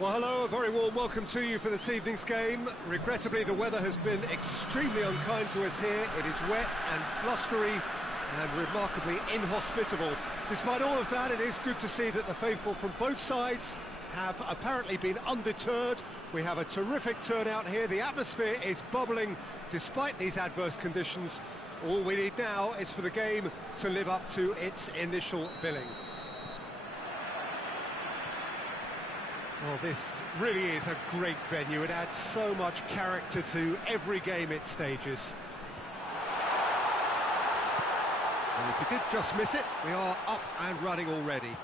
Well, hello, a very warm welcome to you for this evening's game. Regrettably, the weather has been extremely unkind to us here. It is wet and blustery and remarkably inhospitable. Despite all of that, it is good to see that the faithful from both sides have apparently been undeterred. We have a terrific turnout here. The atmosphere is bubbling despite these adverse conditions. All we need now is for the game to live up to its initial billing. Well, this really is a great venue. It adds so much character to every game it stages. And if you did just miss it, we are up and running already.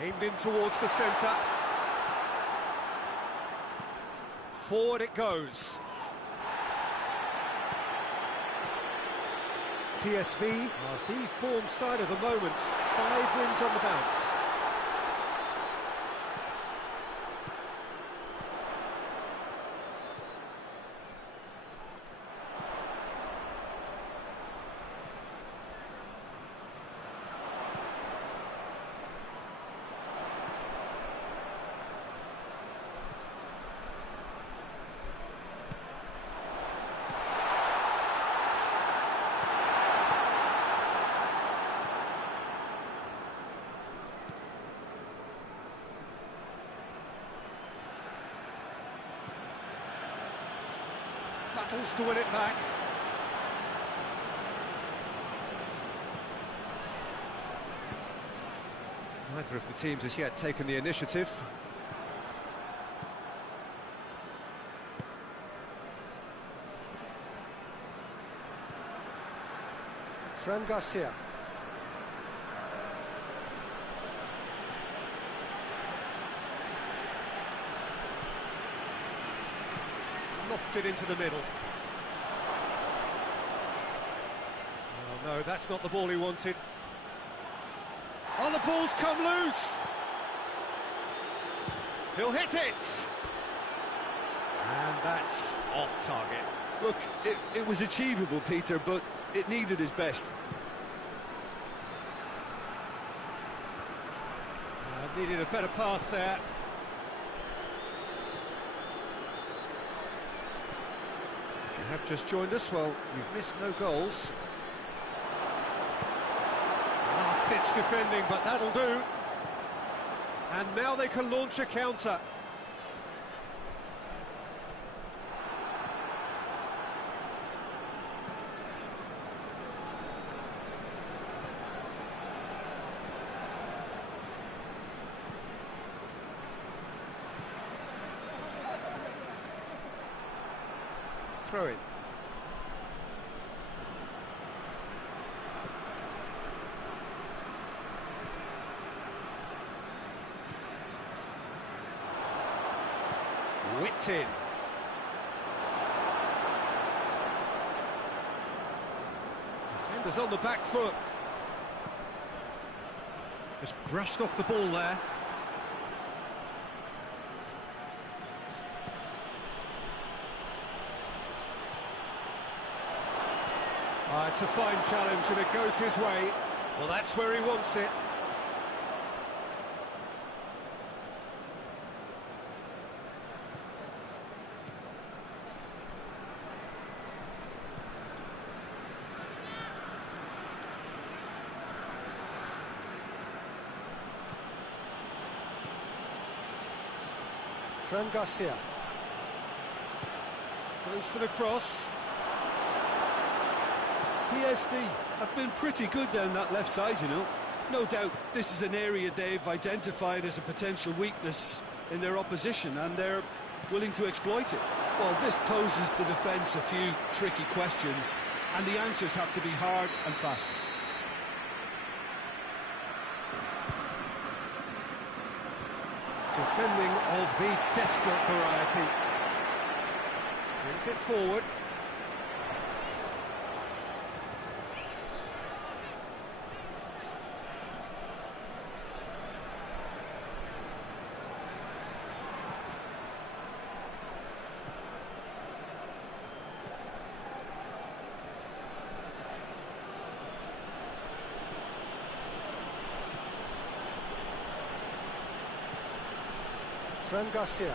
Aimed in towards the centre. Forward it goes. PSV are the form side of the moment. 5 wins on the bounce. Battles to win it back. Neither of the teams has yet taken the initiative. Fran Garcia. Lofted into the middle. Oh no, that's not the ball he wanted. Oh, the ball's come loose! He'll hit it! And that's off target. Look, it was achievable, Peter, but it needed his best. Needed a better pass there. If you have just joined us, well, you've missed no goals. Last-ditch defending, but that'll do. And now they can launch a counter. Throw in. Whipped in. Defenders on the back foot. Just brushed off the ball there. It's a fine challenge and it goes his way. Well, that's where he wants it. Fran Garcia. Goes for the cross. PSV have been pretty good down that left side, you know. No doubt this is an area they've identified as a potential weakness in their opposition, and they're willing to exploit it. Well, this poses the defence a few tricky questions, and the answers have to be hard and fast. Defending of the desperate variety. Brings it forward. Fran Garcia.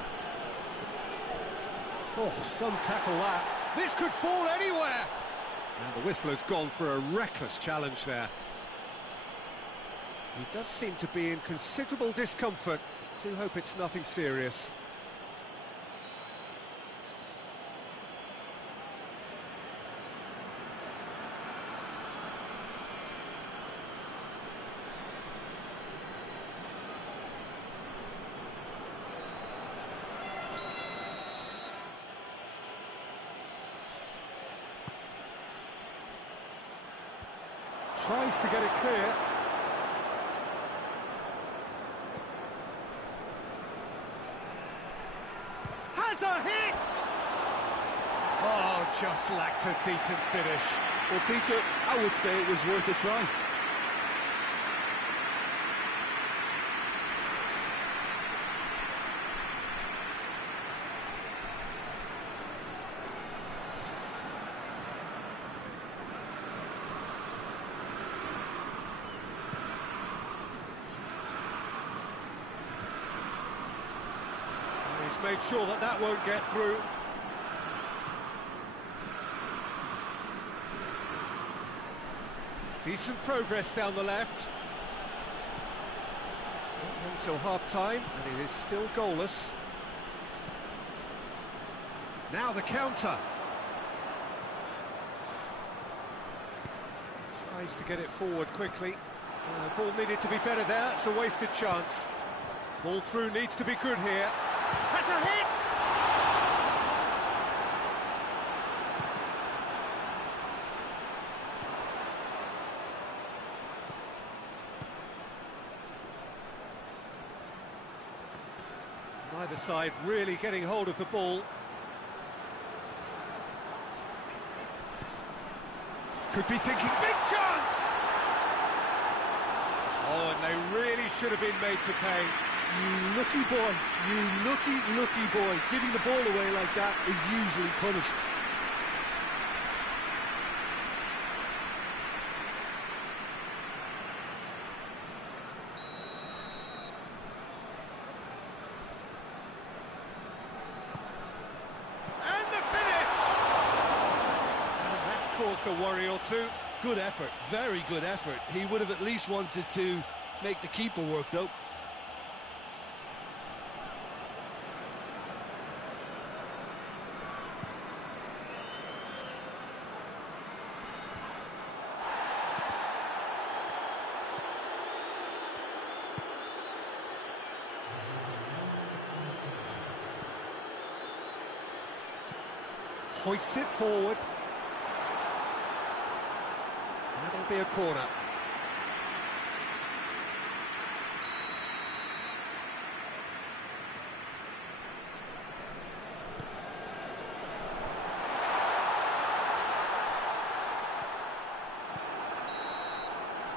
Oh, some tackle that. This could fall anywhere. Now the whistler's gone for a reckless challenge there. He does seem to be in considerable discomfort. Do hope it's nothing serious. Tries to get it clear. Has a hit! Oh, just lacked a decent finish. Well, Peter, I would say it was worth a try. He's made sure that that won't get through. Decent progress down the left. Not until half-time, and it is still goalless. Now the counter. Tries to get it forward quickly. Ball needed to be better there, it's a wasted chance. Ball through needs to be good here. Has a hit! Neither side really getting hold of the ball. Could be thinking, big chance! Oh, and they really should have been made to pay. You lucky boy, you lucky boy. Giving the ball away like that is usually punished. And the finish! And that's caused a worry or two. Good effort, very good effort. He would have at least wanted to make the keeper work, though. Hoists it forward. That'll be a corner.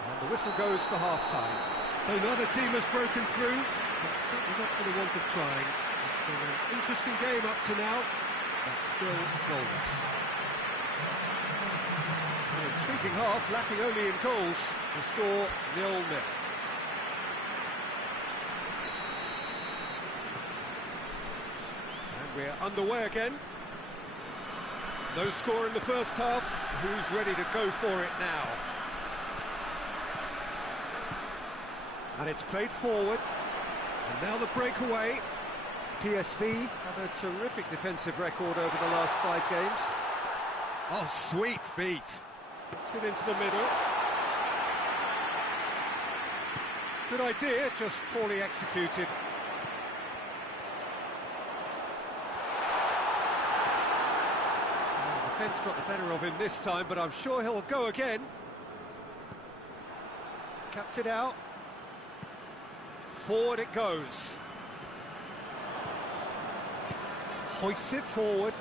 And the whistle goes for half-time. So neither team has broken through, but certainly not for the want of trying. It's been an interesting game up to now. But still goalless. An intriguing half, lacking only in goals. The score 0-0. And we're underway again. No score in the first half. Who's ready to go for it now? And it's played forward. And now the breakaway. PSV have a terrific defensive record over the last 5 games. Oh, sweet feet. Gets it into the middle. Good idea, just poorly executed. Well, the defence got the better of him this time, but I'm sure he'll go again. Cuts it out. Forward it goes. Hoists it forward.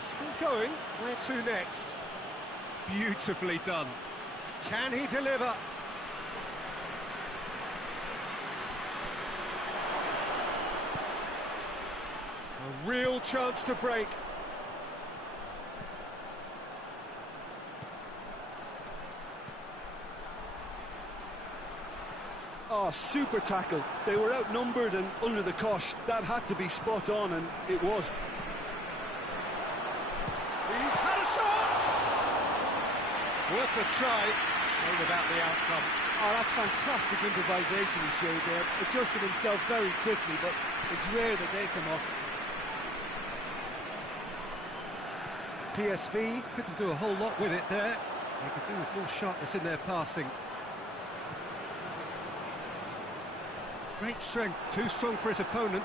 Still going. Where to next? Beautifully done. Can he deliver? A real chance to break. Oh, super tackle. They were outnumbered and under the cosh. That had to be spot on, and it was. He's had a shot! Worth a try. Shame about the outcome. Oh, that's fantastic improvisation he showed there. Adjusted himself very quickly, but it's rare that they come off. PSV couldn't do a whole lot with it there. They could do with more sharpness in their passing. Great strength, too strong for his opponent.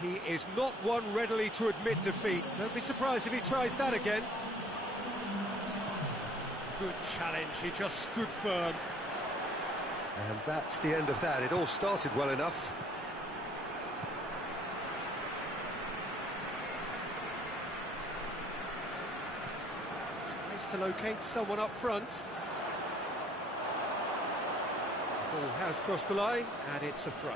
He is not one readily to admit defeat. Don't be surprised if he tries that again. Good challenge, he just stood firm. And that's the end of that. It all started well enough. Tries to locate someone up front. Ball has crossed the line, and it's a throw.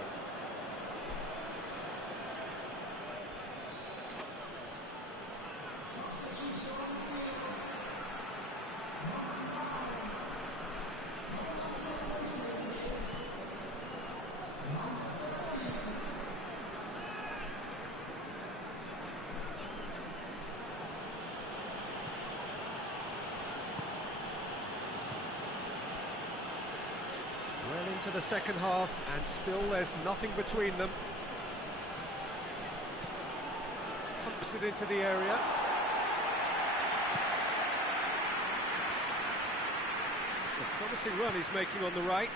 Well into the second half, and still there's nothing between them. Pumps it into the area. It's a promising run he's making on the right.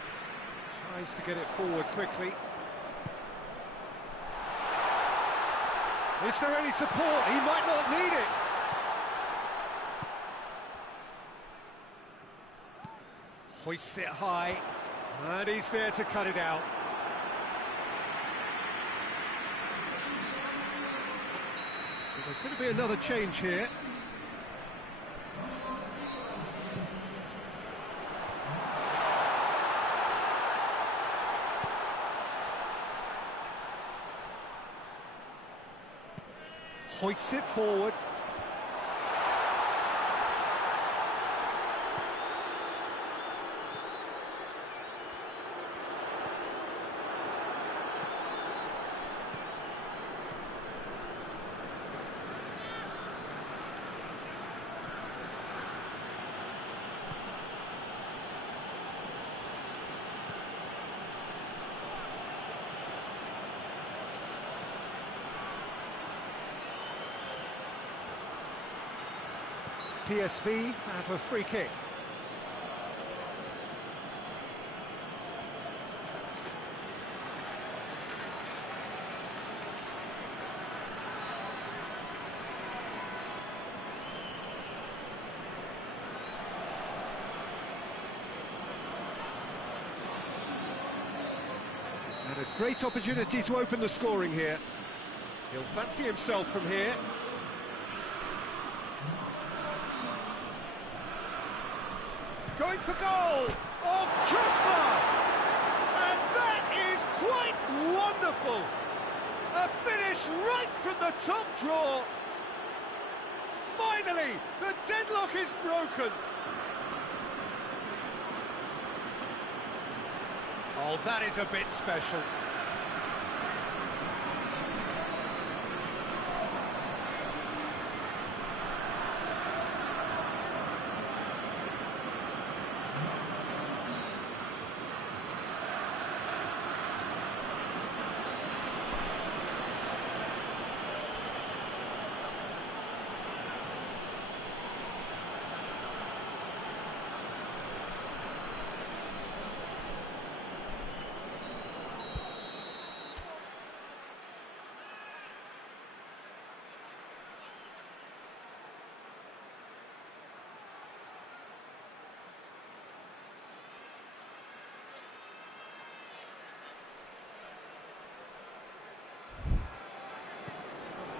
Tries to get it forward quickly. Is there any support? He might not need it. Hoists it high. And he's there to cut it out. There's going to be another change here. Hoists it forward. PSV have a free kick. And a great opportunity to open the scoring here. He'll fancy himself from here. Going for goal! Oh, crossbar! And that is quite wonderful! A finish right from the top draw! Finally, the deadlock is broken! Oh, that is a bit special.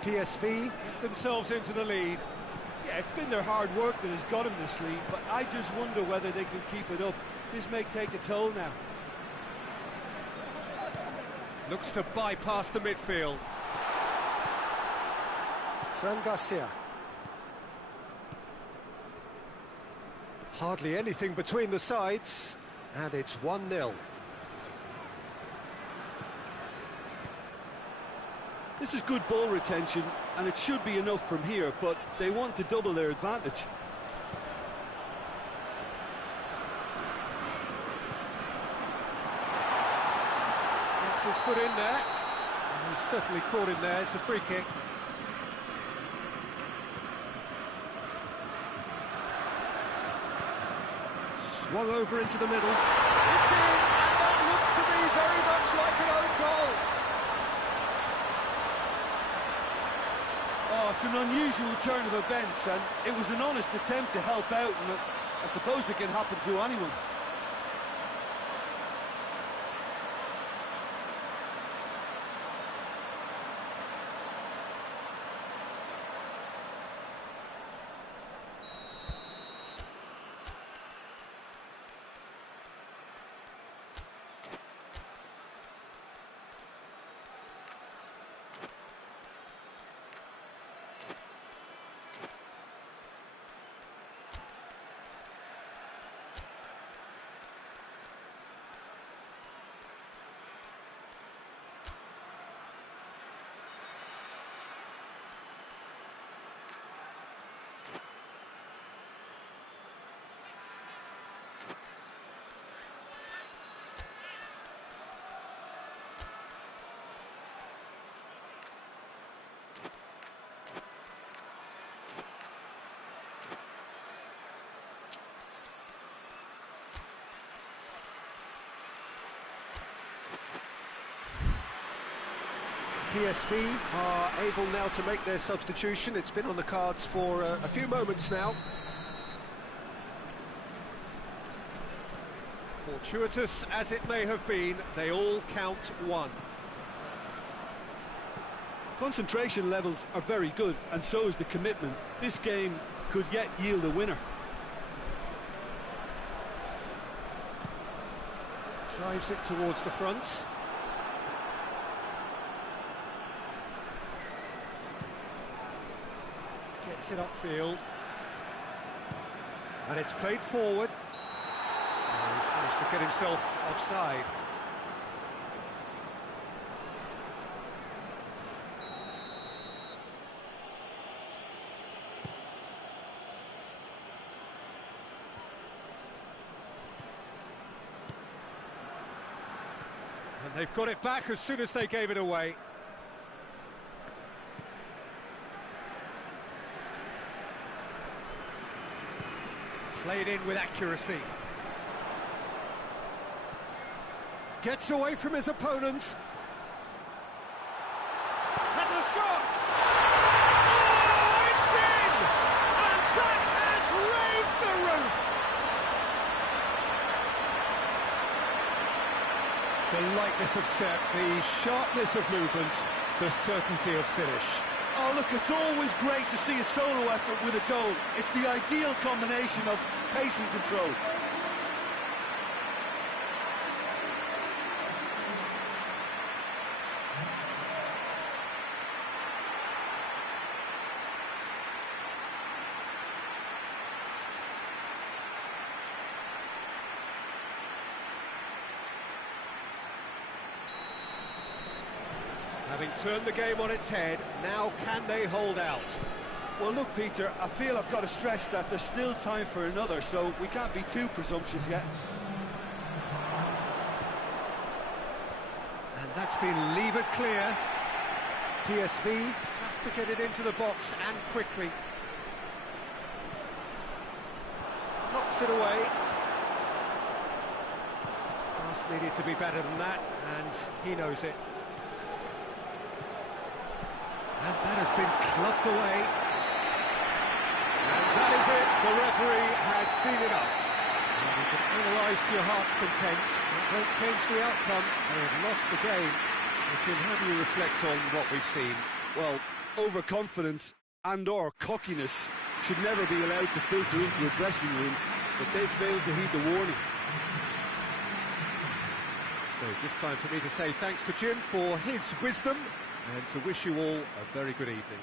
PSV get themselves into the lead. Yeah, it's been their hard work that has got them this lead, but I just wonder whether they can keep it up. This may take a toll now. Looks to bypass the midfield. Fran Garcia. Hardly anything between the sides, and it's 1-0. This is good ball retention, and it should be enough from here, but they want to double their advantage. Gets his foot in there. He's certainly caught him there. It's a free kick. Swung over into the middle. It's in, and that looks to be very much like an own goal. Oh, it's an unusual turn of events, and it was an honest attempt to help out, and I suppose it can happen to anyone. PSV are able now to make their substitution. It's been on the cards for a few moments now. Fortuitous as it may have been, they all count one. Concentration levels are very good, and so is the commitment. This game could yet yield a winner. Drives it towards the front. Gets it upfield. And it's played forward. And he's managed to get himself offside. And they've got it back as soon as they gave it away. Played in with accuracy. Gets away from his opponents. Has a shot! Oh, it's in! And that has raised the roof! The lightness of step, the sharpness of movement, the certainty of finish. Oh, look, it's always great to see a solo effort with a goal. It's the ideal combination of pace and control. Having turned the game on its head, now can they hold out? Well, look, Peter, I feel I've got to stress that there's still time for another, so we can't be too presumptuous yet. And that's been levered clear. PSV have to get it into the box and quickly. Knocks it away. Pass needed to be better than that, and he knows it. And that has been clubbed away. And that is it. The referee has seen enough. And you can analyse to your heart's content. It won't change the outcome. They have lost the game. So Jim, how do you reflect on what we've seen? Well, overconfidence and/or cockiness should never be allowed to filter into a dressing room, but they failed to heed the warning. So just time for me to say thanks to Jim for his wisdom and to wish you all a very good evening.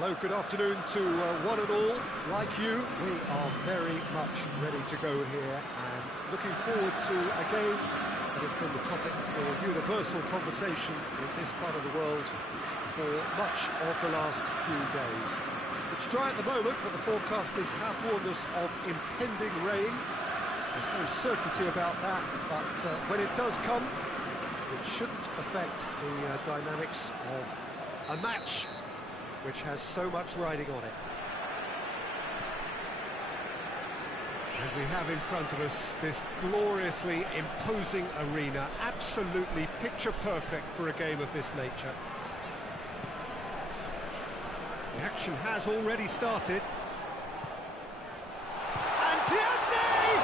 Hello, good afternoon to one and all. Like you, we are very much ready to go here and looking forward to a game that has been the topic of a universal conversation in this part of the world for much of the last few days. It's dry at the moment, but the forecasters have warned us of impending rain. There's no certainty about that, but when it does come, it shouldn't affect the dynamics of a match which has so much riding on it. And we have in front of us this gloriously imposing arena, absolutely picture perfect for a game of this nature. The action has already started. And Diagne!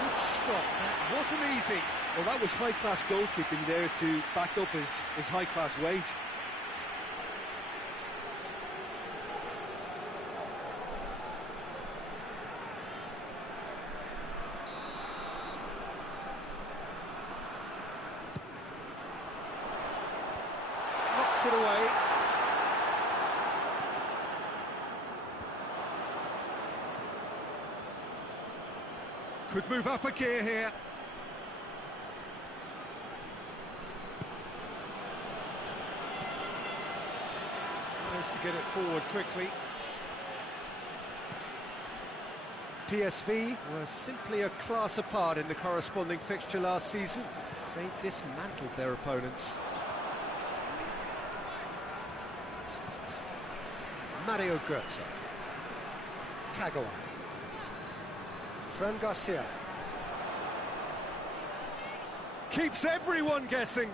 Good stop, that wasn't easy. Well, that was high-class goalkeeping there to back up his high-class wage. Knocks it away. Could move up a gear here. Tries to get it forward quickly. PSV were simply a class apart in the corresponding fixture last season. They dismantled their opponents. Mario Götze. Kagawa. Fran Garcia. Keeps everyone guessing.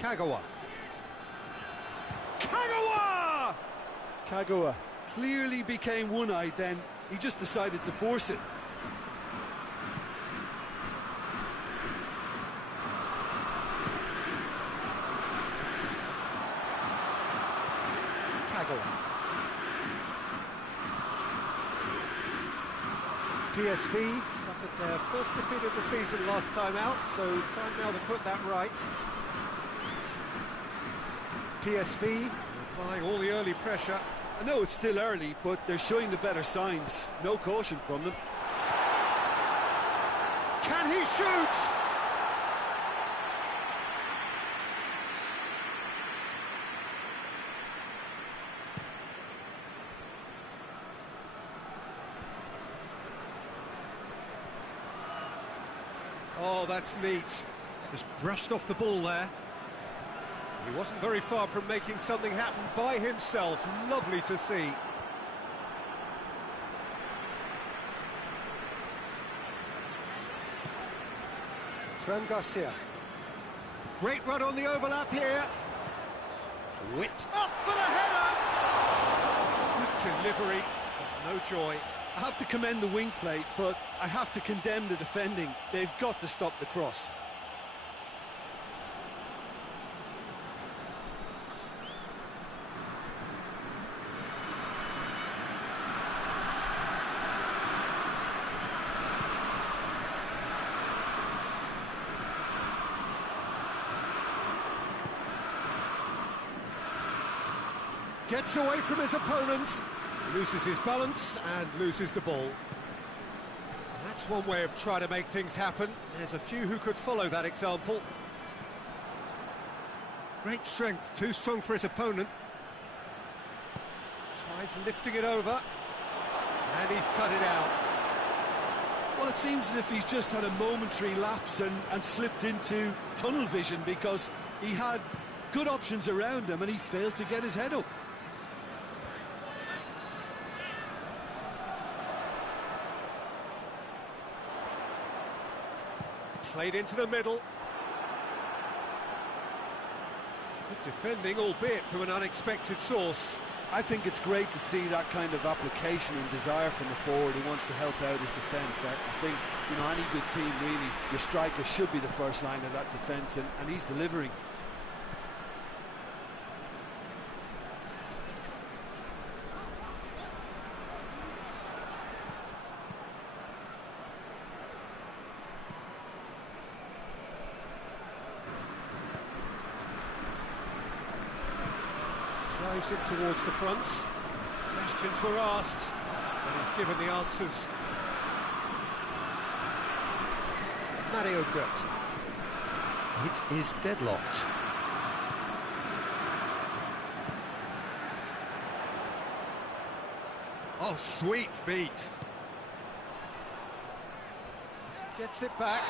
Kagawa. Kagawa! Kagawa clearly became one-eyed then. He just decided to force it. Kagawa. PSV suffered their first defeat of the season last time out, so time now to put that right. PSV applying all the early pressure. I know it's still early, but they're showing the better signs. No caution from them. Can he shoot? Oh, that's neat. Just brushed off the ball there. He wasn't very far from making something happen by himself. Lovely to see. Fran Garcia. Great run on the overlap here. Whipped up for the header. Good delivery, but no joy. I have to commend the wing play, but I have to condemn the defending. They've got to stop the cross. Gets away from his opponents, loses his balance and loses the ball. That's one way of trying to make things happen. There's a few who could follow that example. Great strength, too strong for his opponent. Tries lifting it over, and he's cut it out. Well, it seems as if he's just had a momentary lapse and slipped into tunnel vision, because he had good options around him and he failed to get his head up. Played into the middle. Good defending, albeit from an unexpected source. I think it's great to see that kind of application and desire from a forward who wants to help out his defence. I think, you know, any good team, really, your striker should be the first line of that defence, and he's delivering. Drives it towards the front. Questions were asked, and he's given the answers. Mario Götze. It is deadlocked. Oh, sweet feet. Gets it back.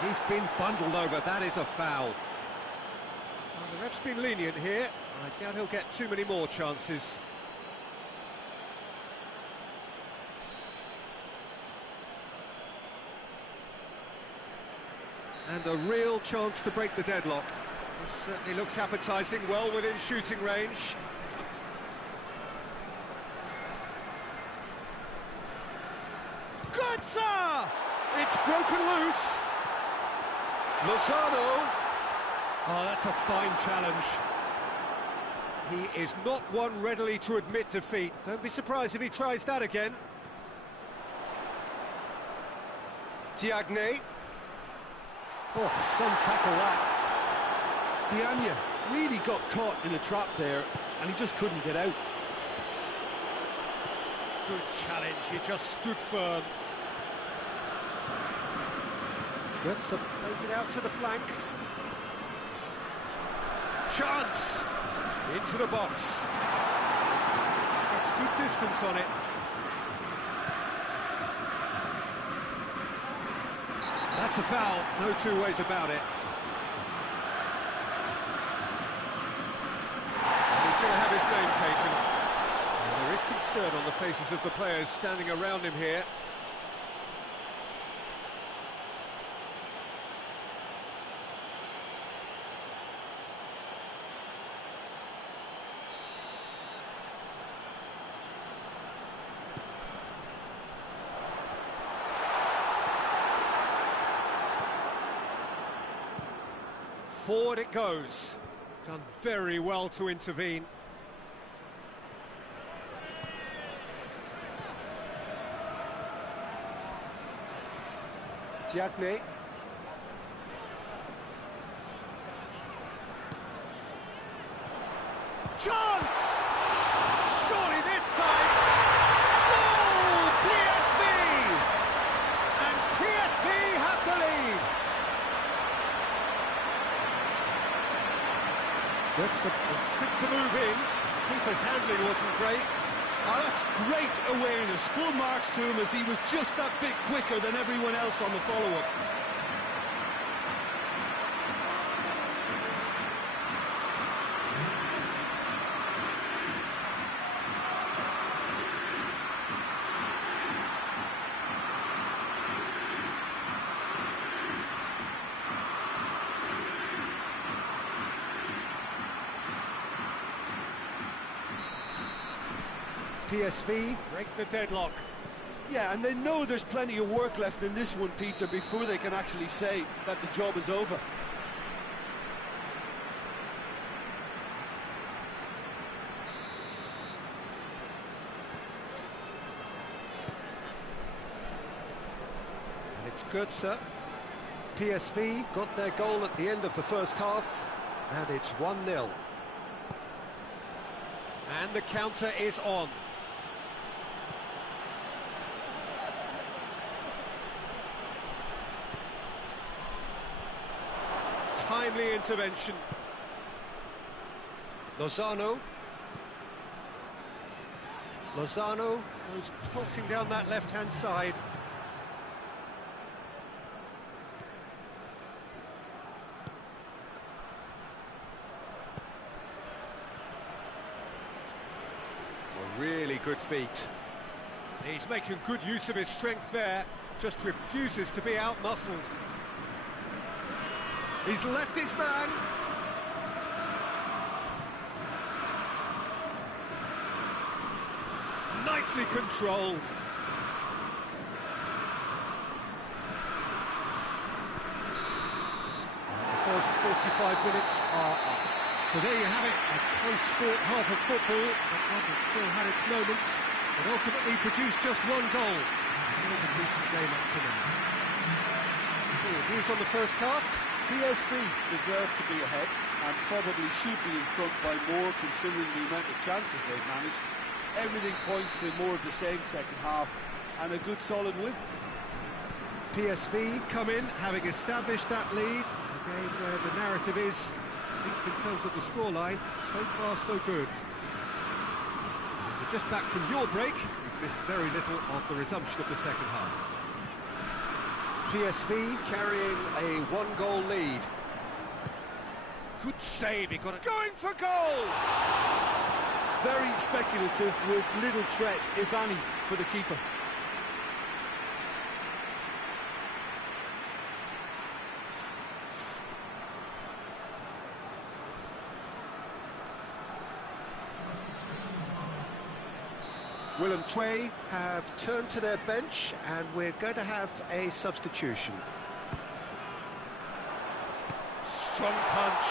He's been bundled over. That is a foul. Well, the ref's been lenient here. I doubt he'll get too many more chances. And a real chance to break the deadlock. This certainly looks appetising, well within shooting range. Götze! It's broken loose. Lozano. Oh, that's a fine challenge. He is not one readily to admit defeat. Don't be surprised if he tries that again. Diagne. Oh, some tackle that. Diagne really got caught in a trap there, and he just couldn't get out. Good challenge, he just stood firm. Götze plays it out to the flank. Chance! Into the box. Gets good distance on it. That's a foul, no two ways about it. And he's going to have his name taken. And there is concern on the faces of the players standing around him here. Forward it goes. Done very well to intervene. Diagne. Chance! Surely this time. Goal! PSV! And PSV have the lead. Götze was quick to move in. Keeper's handling wasn't great. Oh, that's great awareness. Full marks to him as he was just that bit quicker than everyone else on the follow-up. PSV break the deadlock. Yeah, and they know there's plenty of work left in this one, Peter, before they can actually say that the job is over. And it's Götze. PSV got their goal at the end of the first half, and it's 1-0. And the counter is on. Timely intervention. Lozano. Lozano goes pelting down that left-hand side. Well, really good feet. He's making good use of his strength there, just refuses to be out-muscled. He's left his man. Nicely controlled. The first 45 minutes are up. So there you have it, a close-fought half of football, but one that still had its moments, and ultimately produced just one goal. A decent game up to now. So, views on the first half? PSV deserve to be ahead. and probably should be in front by more considering the amount of chances they've managed. Everything points to more of the same second half and a good solid win. PSV come in having established that lead, a game where the narrative is, at least in terms of the scoreline, so far so good. If you're just back from your break, you've missed very little of the resumption of the second half. PSV carrying a one-goal lead. Good save, he got it. Going for goal! Very speculative with little threat, if any, for the keeper. Willem Twey have turned to their bench and we're going to have a substitution. Strong punch.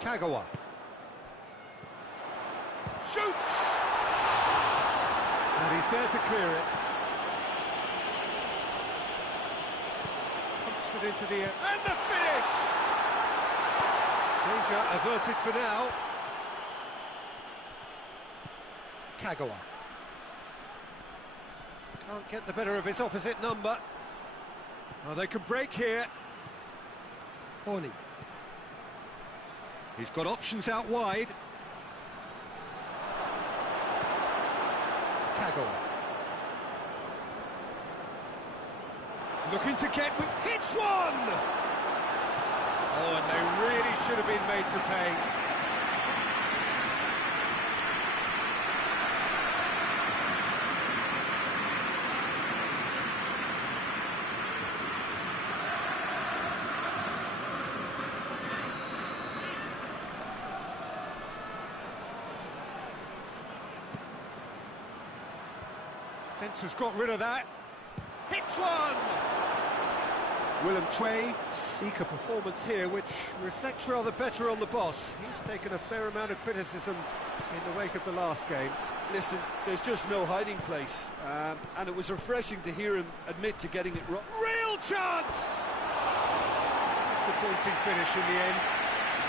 Kagawa. Shoots! And he's there to clear it. Pumps it into the air. And the finish! Danger averted for now. Kagawa. Can't get the better of his opposite number. Oh, they can break here. Horny. He's got options out wide. Kagawa. Looking to get, but hits one! Oh, and they really should have been made to pay. Fence has got rid of that. Hits one! Willem Twey seek a performance here which reflects rather better on the boss. He's taken a fair amount of criticism in the wake of the last game. Listen, there's just no hiding place, and it was refreshing to hear him admit to getting it wrong. Real chance! Disappointing finish in the end.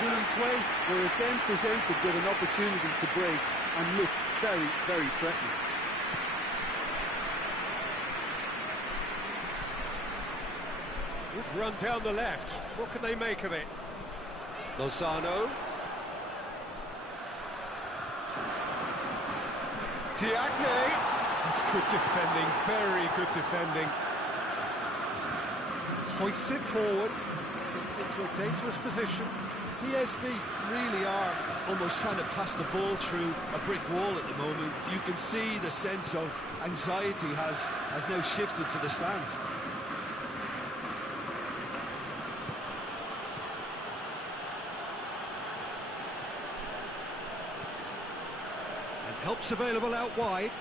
Willem Twey were again presented with an opportunity to break and look very, very threatening. Good run down the left. What can they make of it? Lozano. Diagne. That's good defending, very good defending. Hoists it forward. Gets into a dangerous position. PSV really are almost trying to pass the ball through a brick wall at the moment. You can see the sense of anxiety has now shifted to the stands. Help's available out wide.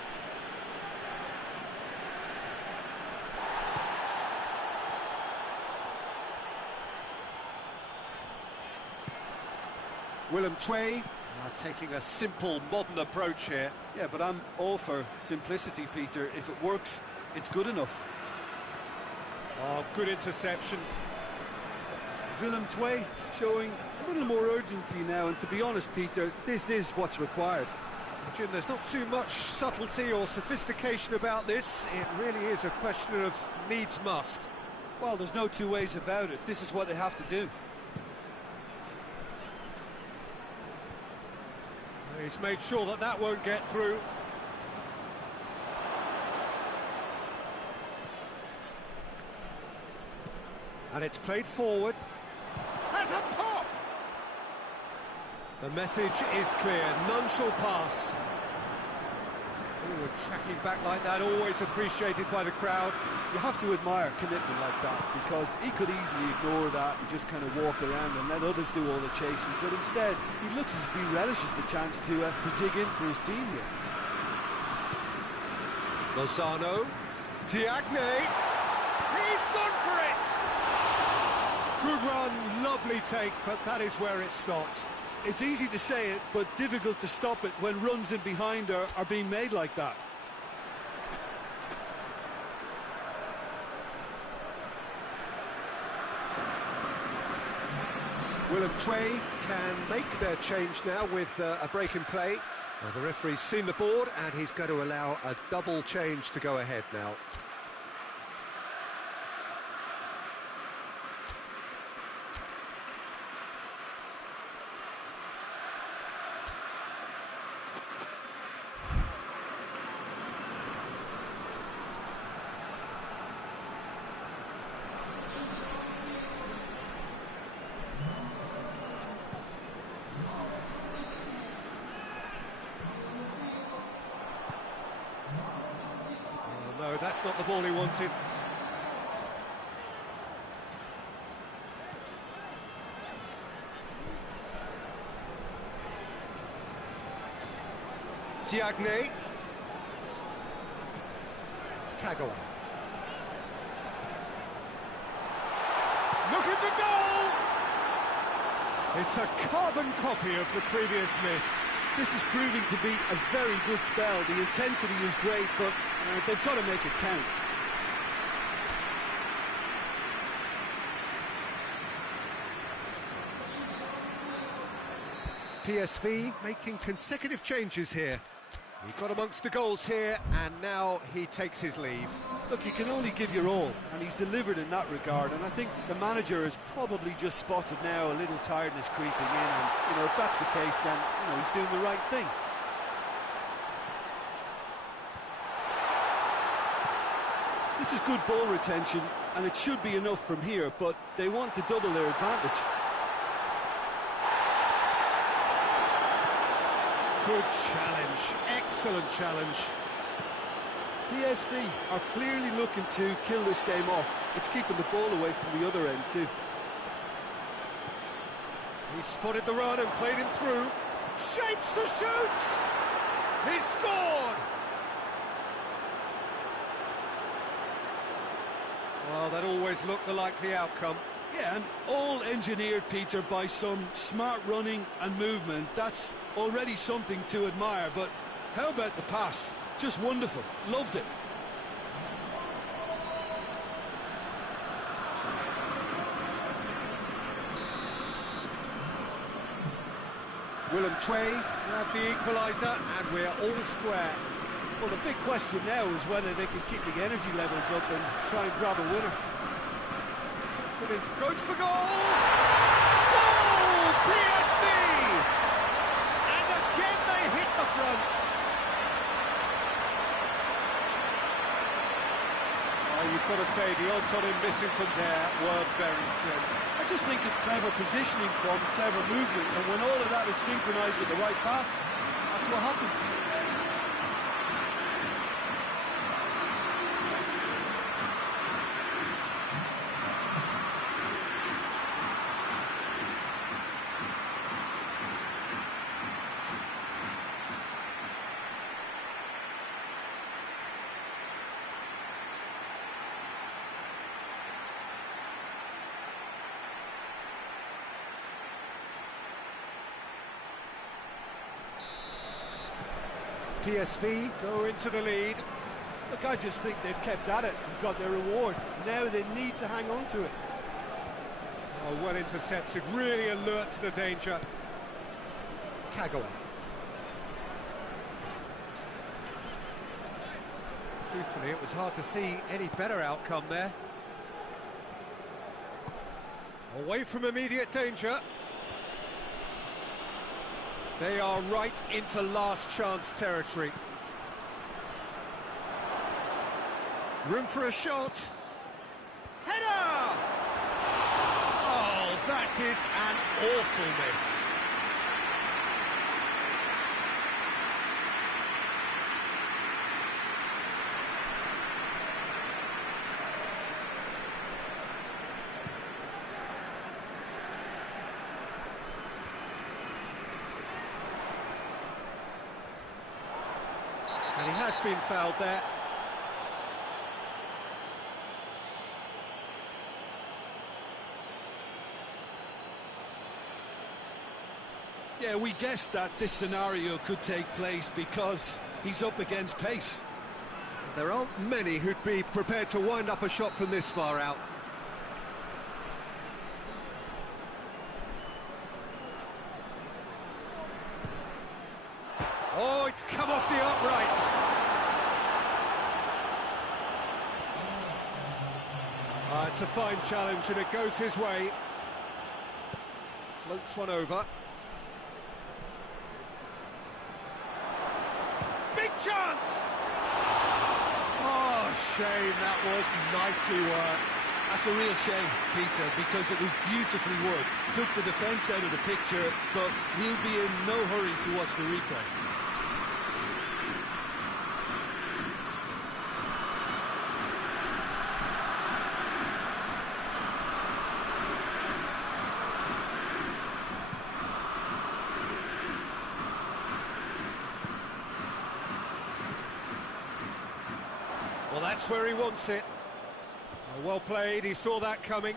Willem Twey taking a simple, modern approach here. Yeah, but I'm all for simplicity, Peter. If it works, it's good enough. Oh, good interception. Willem Twey showing a little more urgency now, and to be honest, Peter, this is what's required. Jim, there's not too much subtlety or sophistication about this. It really is a question of needs must. Well, there's no two ways about it. This is what they have to do. He's made sure that that won't get through. And it's played forward. Has a pop! The message is clear, none shall pass. Forward tracking back like that, always appreciated by the crowd. You have to admire commitment like that, because he could easily ignore that and just kind of walk around and let others do all the chasing, but instead he looks as if he relishes the chance to dig in for his team here. Lozano, Diagne, he's gone for it! Good run, lovely take, but that is where it stopped. It's easy to say it, but difficult to stop it when runs in behind are being made like that. Willem Twey can make their change now with a break in play. Well, the referee's seen the board and he's going to allow a double change to go ahead now. No, that's not the ball he wanted. Tiagne. Kagawa. Look at the goal! It's a carbon copy of the previous miss. This is proving to be a very good spell. The intensity is great, but they've got to make it count. PSV making consecutive changes here. He got amongst the goals here, and now he takes his leave. Look, you can only give your all, and he's delivered in that regard, and I think the manager has probably just spotted now a little tiredness creeping in, and, if that's the case, then, he's doing the right thing. This is good ball retention, and it should be enough from here, but they want to double their advantage. Good challenge, excellent challenge. PSV are clearly looking to kill this game off. It's keeping the ball away from the other end too. He spotted the run and played him through. Shapes to shoot! He scored! Well, that always looked the likely outcome. Yeah, and all engineered, Peter, by some smart running and movement. That's already something to admire, but how about the pass? Just wonderful. Loved it. Willem Twey grabbed the equaliser, and we're all square. Well, the big question now is whether they can keep the energy levels up and try and grab a winner. Goes for goal! Goal! PSV! And again they hit the front. Oh, you've got to say, the odds on him missing from there were very slim. I just think it's clever positioning from clever movement, and when all of that is synchronised with the right pass, that's what happens. PSV go into the lead. Look, I just think they've kept at it and got their reward. Now they need to hang on to it. Oh, well intercepted, really alert to the danger. Kagawa. Truthfully, it was hard to see any better outcome there. Away from immediate danger. They are right into last chance territory. Room for a shot. Header! Oh, that is an awful miss. And he has been fouled there. Yeah, we guessed that this scenario could take place because he's up against pace. There aren't many who'd be prepared to wind up a shot from this far out. Oh, it's come off the upright. It's a fine challenge and it goes his way. Floats one over. Big chance! Oh, shame, that was nicely worked. That's a real shame, Peter, because it was beautifully worked. Took the defence out of the picture, but he'll be in no hurry to watch the replay. Well, that's where he wants it. Well played, he saw that coming.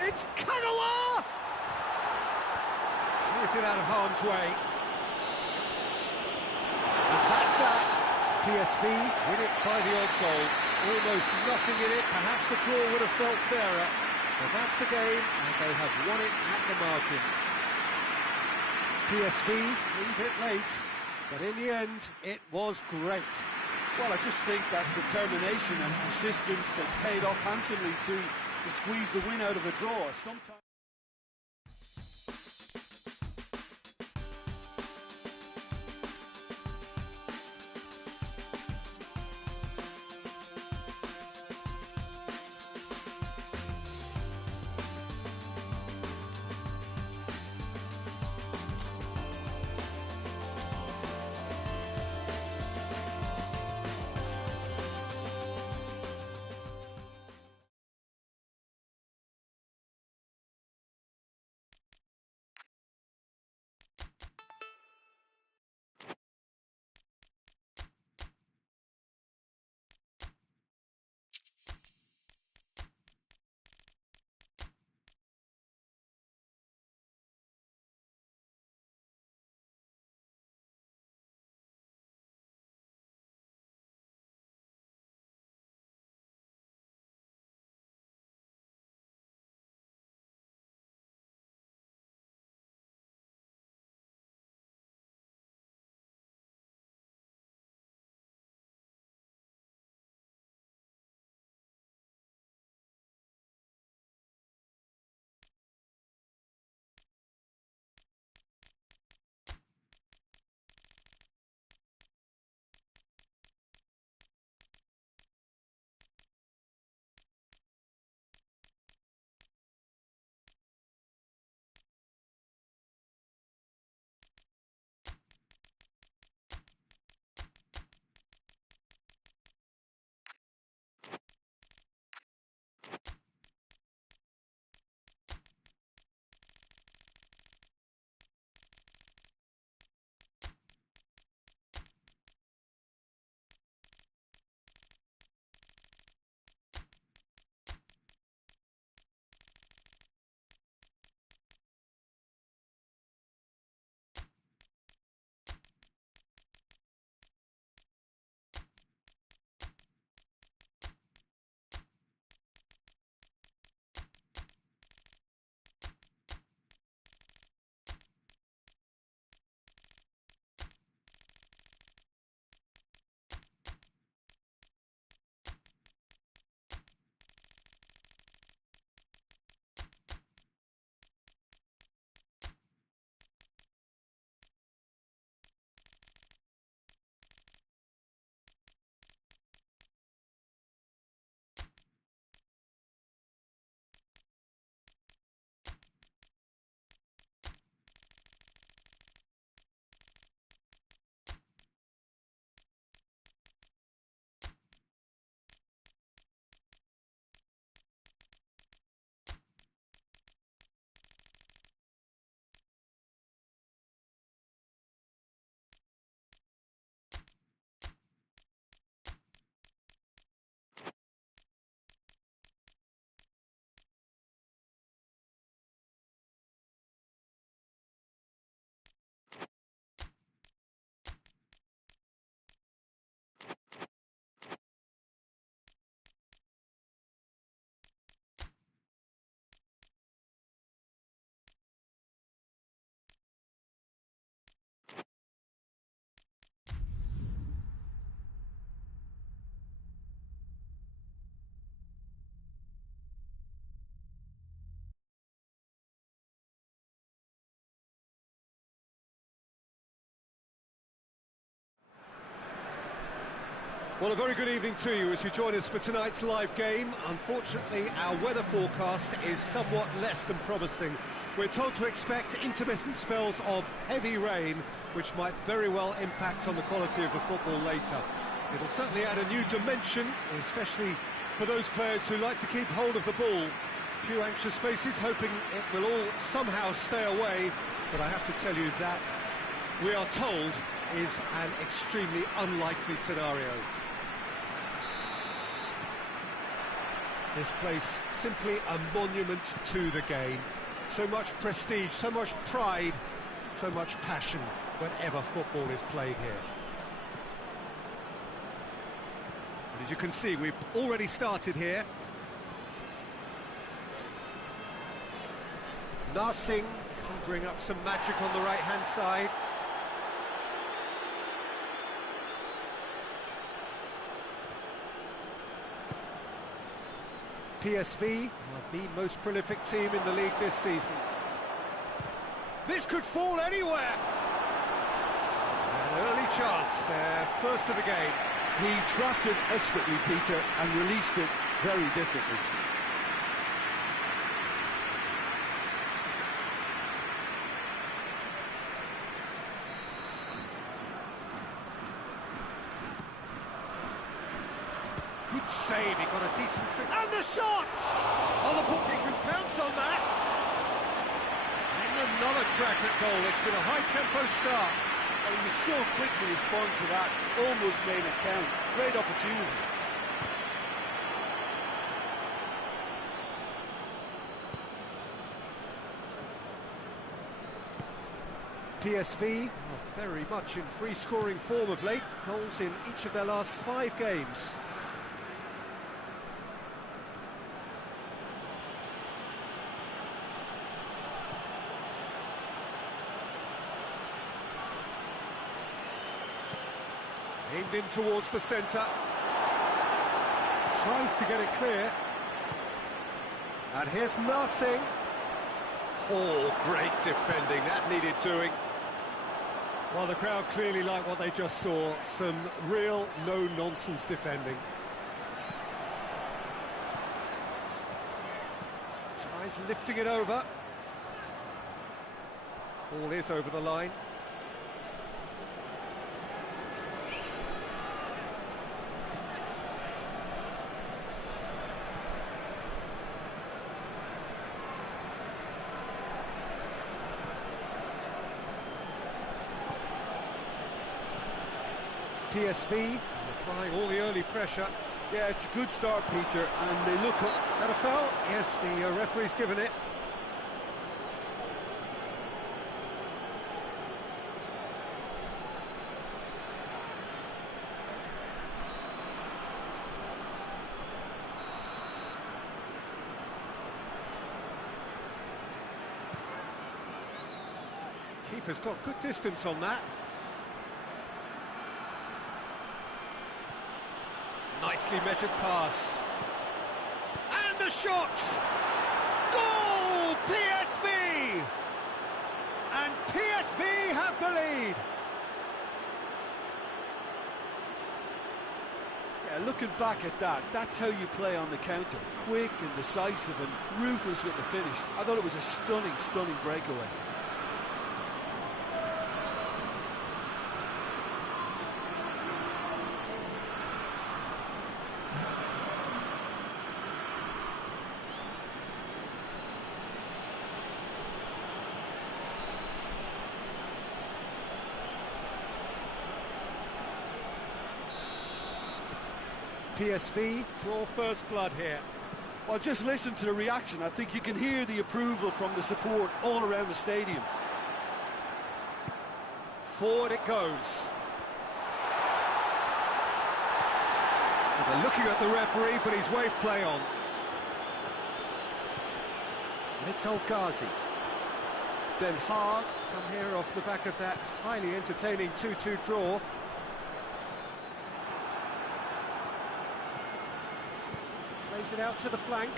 It's Kagawa! Clears it out of harm's way. And that's that. PSV win it by the odd goal. Almost nothing in it, perhaps a draw would have felt fairer. But that's the game, and they have won it at the margin. PSV, a little bit late, but in the end, it was great. Well, I just think that determination and persistence has paid off handsomely to squeeze the win out of a draw. Sometimes. Well, a very good evening to you as you join us for tonight's live game. Unfortunately, our weather forecast is somewhat less than promising. We're told to expect intermittent spells of heavy rain, which might very well impact on the quality of the football later. It'll certainly add a new dimension, especially for those players who like to keep hold of the ball. A few anxious faces hoping it will all somehow stay away, but I have to tell you that we are told is an extremely unlikely scenario. This place simply a monument to the game. So much prestige, so much pride, so much passion whenever football is played here. But as you can see, we've already started here. Narsingh conjuring up some magic on the right-hand side. PSV are the most prolific team in the league this season. This could fall anywhere! An early chance, their first of the game. He trapped it expertly, Peter, and released it very differently. Good save, he got a decent fit. And the shot! Oh, the bookie can pounce on that. And another crack at goal. It's been a high-tempo start. And he was so quick to respond to that. Almost made it count. Great opportunity. PSV are very much in free-scoring form of late. Goals in each of their last 5 games. Aimed in towards the centre. Tries to get it clear. And here's Narsingh. Oh, great defending. That needed doing. Well, the crowd clearly like what they just saw. Some real no-nonsense defending. Tries lifting it over. Ball is over the line. PSV applying all the early pressure. Yeah, it's a good start, Peter, and they look up. That a foul? Yes, the referee's given it. Keeper's got good distance on that. Nicely measured pass. And the shot! Goal! PSV! And PSV have the lead! Yeah, looking back at that, that's how you play on the counter. Quick and decisive and ruthless with the finish. I thought it was a stunning, stunning breakaway. PSV draw first blood here. Well, just listen to the reaction. I think you can hear the approval from the support all around the stadium. Forward it goes. Well, they're looking at the referee, but he's waved play on. And it's El Ghazi. Den Haag come here off the back of that highly entertaining 2-2 draw. Plays it out to the flank.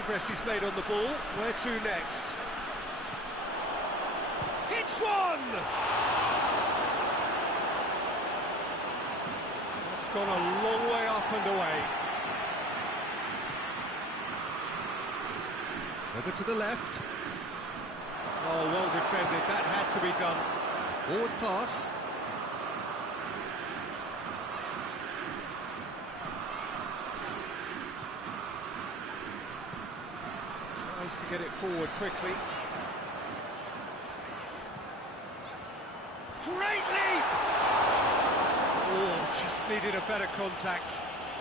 progress he's made on the ball. Where to next? Hits one! That's gone a long way up and away. Over to the left. Oh, well defended. That had to be done. Forward pass. Tries to get it forward quickly. Great leap! Oh, just needed a better contact.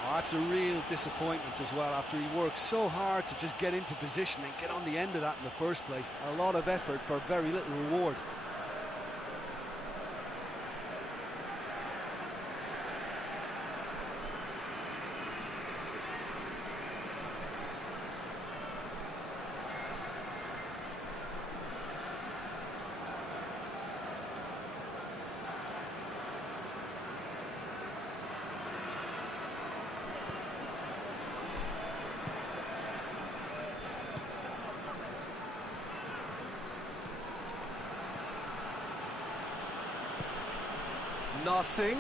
Oh, that's a real disappointment as well, after he worked so hard to just get into position and get on the end of that in the first place. A lot of effort for very little reward. Narsing.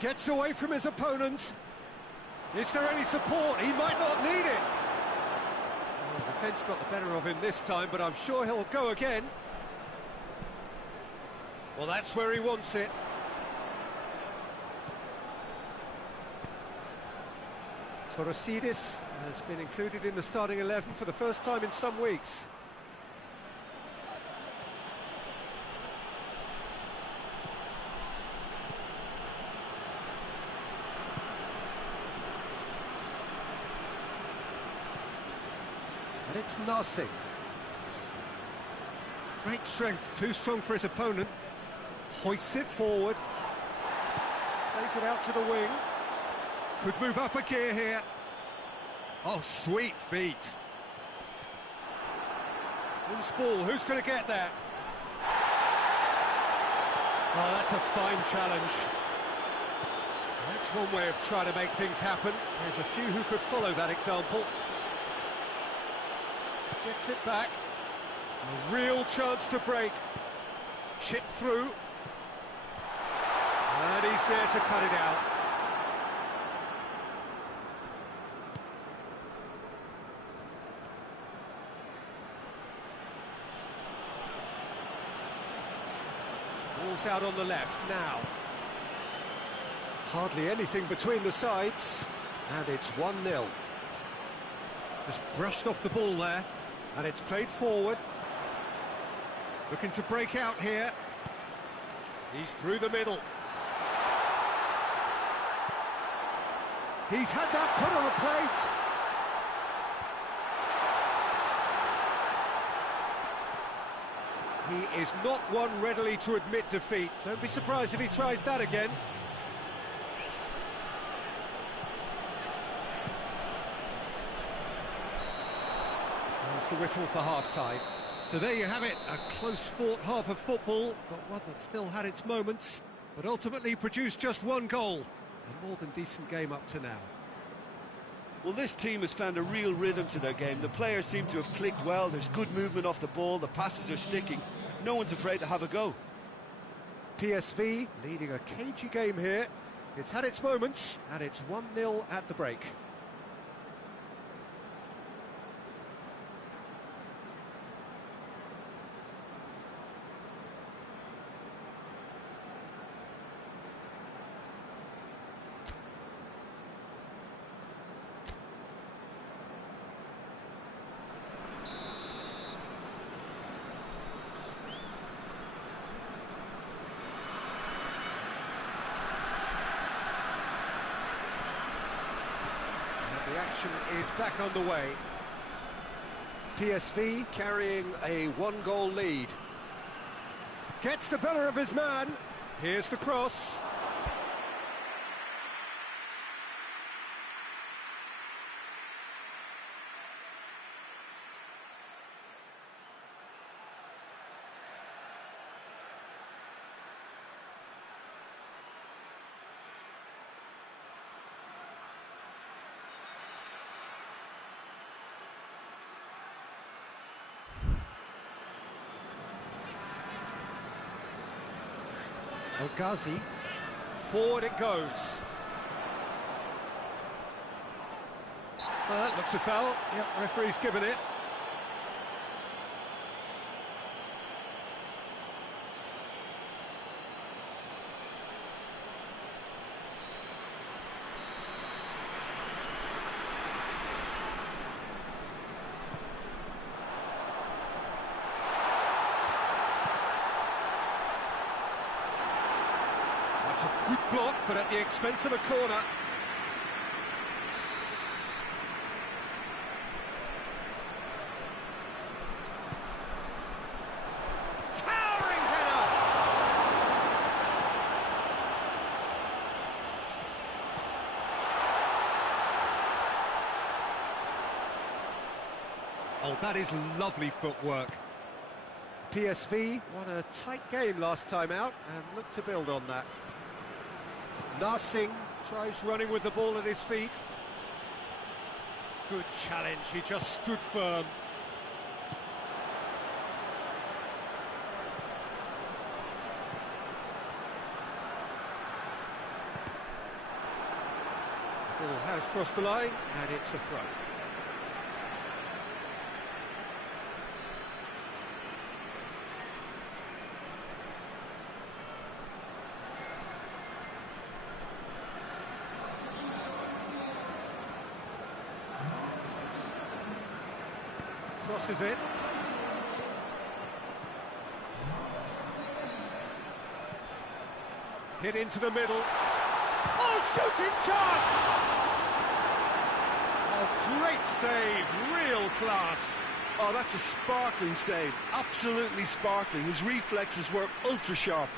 Gets away from his opponents. Is there any support? He might not need it. Well, the defence got the better of him this time, but I'm sure he'll go again. Well, that's where he wants it. Torosidis has been included in the starting 11 for the first time in some weeks. And it's Narsing. Great strength, too strong for his opponent. Hoists it forward. Plays it out to the wing. Could move up a gear here. Oh, sweet feet. Loose ball, who's going to get there? Oh, that's a fine challenge. That's one way of trying to make things happen. There's a few who could follow that example. Gets it back. A real chance to break. Chip through. And he's there to cut it out. Ball's out on the left now. Hardly anything between the sides, and it's 1-0. Just brushed off the ball there, and it's played forward. Looking to break out here. He's through the middle. He's had that put on a plate. He is not one readily to admit defeat. Don't be surprised if he tries that again. There's the whistle for half-time. So there you have it, a close-fought half of football, but one that still had its moments, but ultimately produced just one goal. A more than decent game up to now. Well, this team has found a real rhythm to their game. The players seem to have clicked well. There's good movement off the ball. The passes are sticking. No one's afraid to have a go. PSV leading a cagey game here. It's had its moments, and it's 1-0 at the break. The action is back underway. PSV carrying a one-goal lead. Gets the better of his man. Here's the cross. El Ghazi, forward it goes. Looks a foul. Yep, referee's given it. That's a good block, but at the expense of a corner. Towering header! Oh, that is lovely footwork. PSV won a tight game last time out and look to build on that. Narsingh tries running with the ball at his feet. Good challenge, he just stood firm. Ball has crossed the line and it's a throw. Crosses it. Hit into the middle. Oh, shooting chance! Oh, great save, real class. Oh, that's a sparkling save, absolutely sparkling. His reflexes were ultra sharp.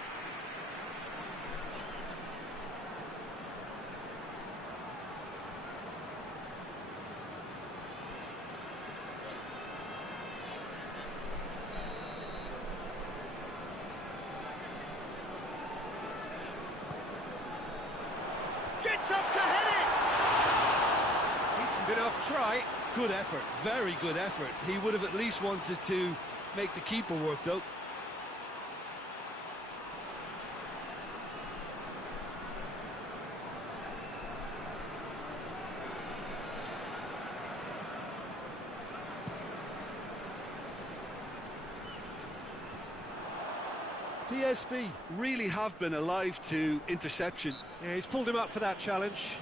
Gets up to hit it! Decent enough try. Good effort, very good effort. He would have at least wanted to make the keeper work, though. PSV really have been alive to interception. Yeah, he's pulled him up for that challenge.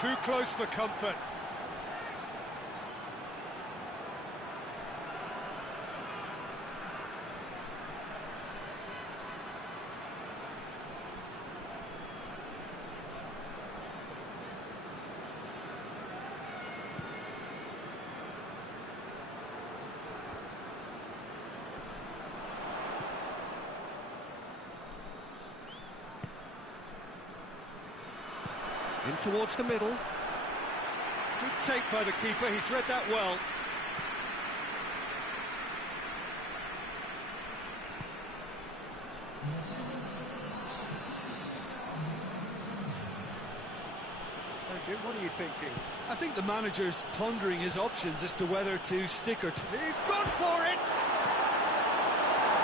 Too close for comfort. In towards the middle. Good take by the keeper, he's read that well. So Jim, what are you thinking? I think the manager's pondering his options as to whether to stick or... He's gone for it!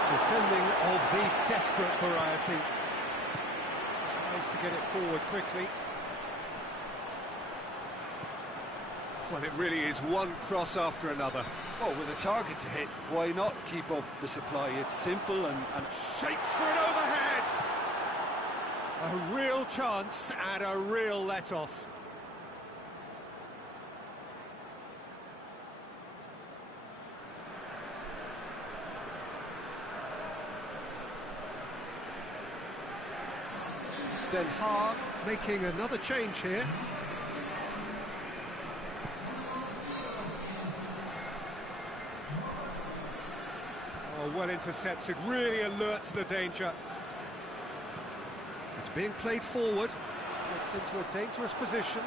Defending of the desperate variety. Tries to get it forward quickly. Well, it really is one cross after another. Well, with a target to hit, why not keep up the supply? It's simple and Shapes for an overhead! A real chance and a real let-off. Den Haag making another change here. Oh, well intercepted, really alert to the danger. It's being played forward, gets into a dangerous position.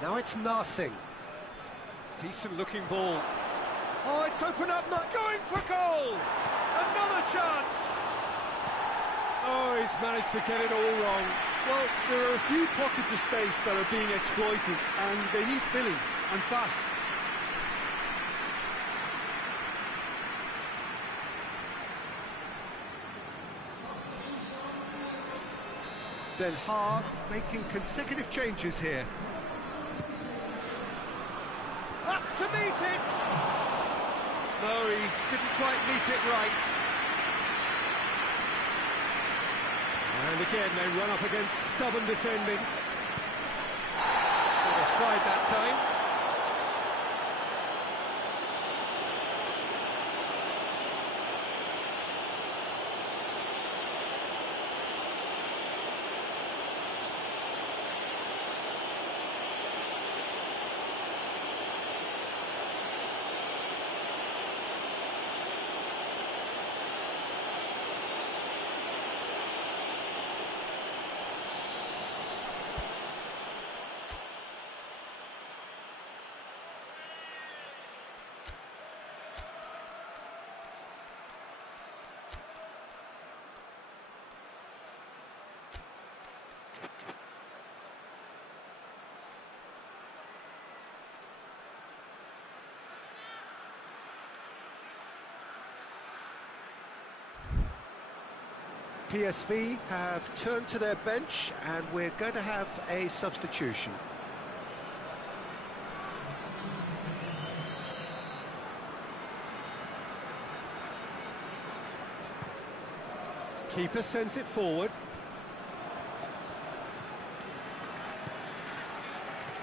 Now it's Narsing. Decent looking ball. Oh, it's opened up, not going for goal! Another chance! Oh, he's managed to get it all wrong. Well, there are a few pockets of space that are being exploited, and they need filling, and fast. Den Haag making consecutive changes here. Up to meet it! No, he didn't quite meet it right. And again, they run up against stubborn defending. Offside that time. PSV have turned to their bench and we're going to have a substitution. Keeper sends it forward.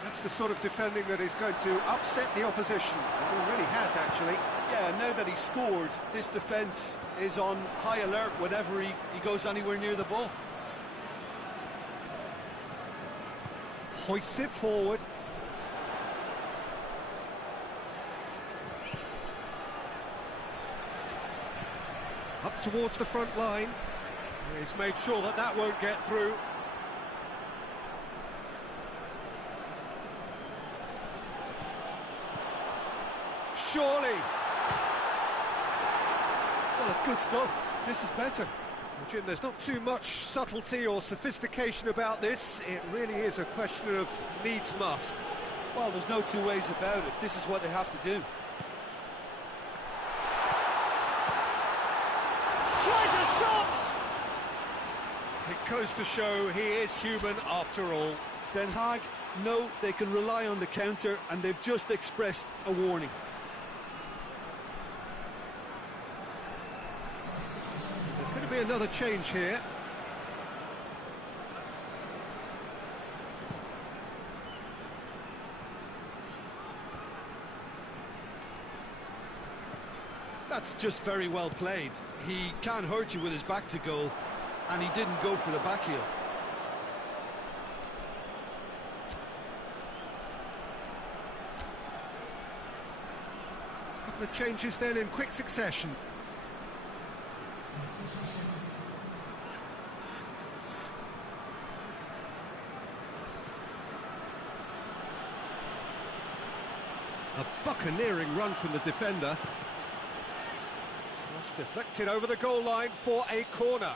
That's the sort of defending that is going to upset the opposition. It already has, actually. Yeah, now that he's scored, this defence is on high alert whenever he goes anywhere near the ball. Hoists it forward. Up towards the front line. He's made sure that that won't get through. Surely. Well, it's good stuff. This is better. Well, Jim, there's not too much subtlety or sophistication about this. It really is a question of needs must. Well, there's no two ways about it. This is what they have to do. Tries a shot! It goes to show he is human after all. Den Haag know they can rely on the counter, and they've just expressed a warning. There's going to be another change here. That's just very well played. He can't hurt you with his back to goal, and he didn't go for the back heel. A couple of changes then in quick succession. A buccaneering run from the defender. Cross deflected over the goal line for a corner.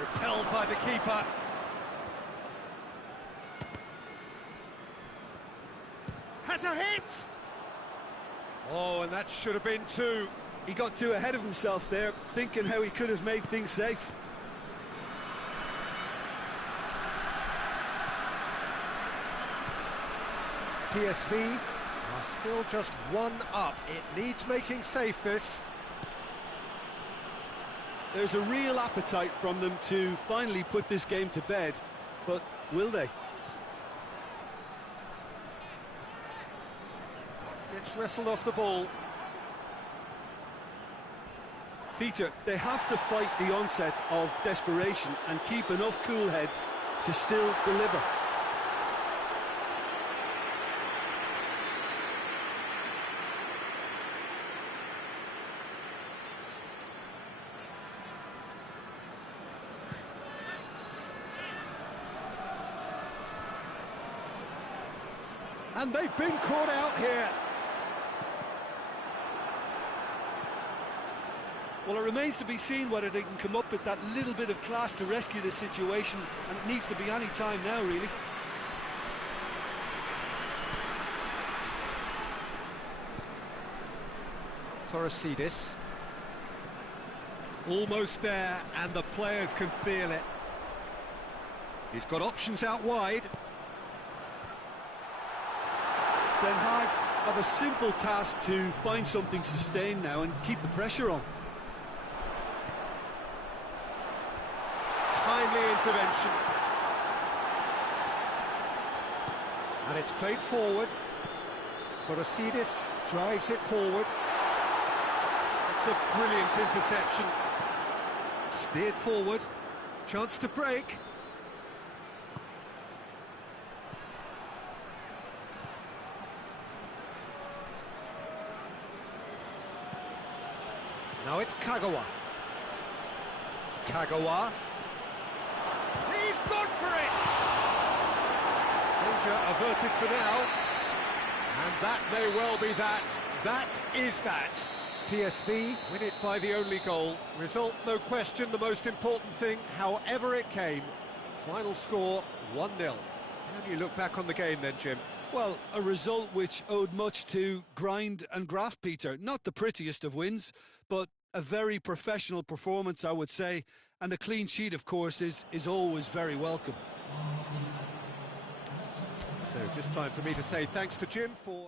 Repelled by the keeper. Has a hit! Oh, and that should have been two. He got too ahead of himself there, thinking how he could have made things safe. PSV are still just one up. It needs making safe, this. There's a real appetite from them to finally put this game to bed, but will they? Gets wrestled off the ball. Peter, they have to fight the onset of desperation and keep enough cool heads to still deliver. And they've been caught out here. Well, it remains to be seen whether they can come up with that little bit of class to rescue this situation, and it needs to be any time now, really. Torresidis. Almost there, and the players can feel it. He's got options out wide. Den Haag have a simple task to find something sustained now and keep the pressure on. Timely intervention. And it's played forward. Torresidis drives it forward. It's a brilliant interception. Steered forward. Chance to break. Now it's Kagawa. Kagawa. He's gone for it! Danger averted for now. And that may well be that. That is that. PSV win it by the only goal. Result, no question, the most important thing, however it came. Final score, 1-0. How do you look back on the game then, Jim? Well, a result which owed much to grind and graft, Peter. Not the prettiest of wins, but a very professional performance, I would say. And a clean sheet, of course, is always very welcome. So just time for me to say thanks to Jim for...